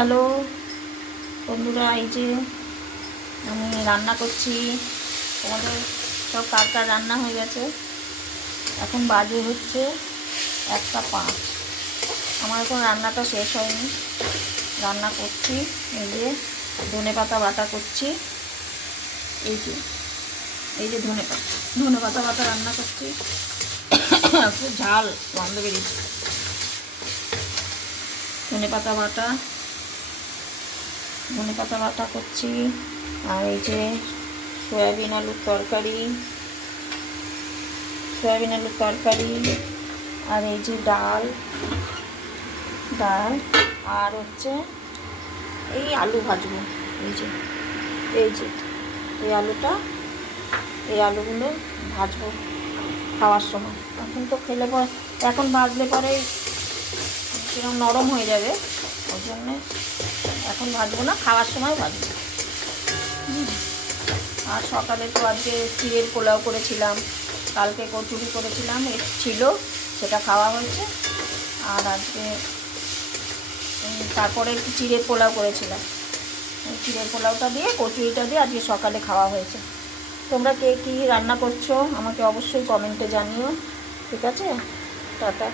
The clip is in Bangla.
হ্যালো বন্ধুরা, এই যে আমি রান্না করছি। তোমাদের সব কার কার রান্না হয়ে গেছে? এখন বাজে হচ্ছে 1:05। আমার এখন রান্নাটা শেষ হয়নি, রান্না করছি। এই যে ধনেপাতা বাটা করছি। এই যে ধনেপাতা বাটা রান্না করছি। খুব ঝাল গন্ধ বেরিয়েছে। ধনেপাতা বাটা করছি। আর এই যে সয়াবিন আলুর তরকারি, আর এই যে ডাল আর হচ্ছে এই আলু ভাজবো। এই আলুগুলো ভাজবো খাওয়ার সময়। এখন তো খেলে পরে, এখন ভাজলে পরে সেরকম নরম হয়ে যাবে, ওই জন্যে এখন ভাজবো না, খাওয়ার সময় ভাজবো। আর সকালে তো আজকে চিড়ের পোলাও করেছিলাম, কালকে কচুরি করেছিলাম, ছিল, সেটা খাওয়া হয়েছে। আর আজকে তারপরে একটু চিড়ের পোলাও করেছিলাম, চিড়ের পোলাওটা দিয়ে কচুরিটা দিয়ে আজকে সকালে খাওয়া হয়েছে। তোমরা কে কী রান্না করছো আমাকে অবশ্যই কমেন্টে জানিও। ঠিক আছে, টাটা।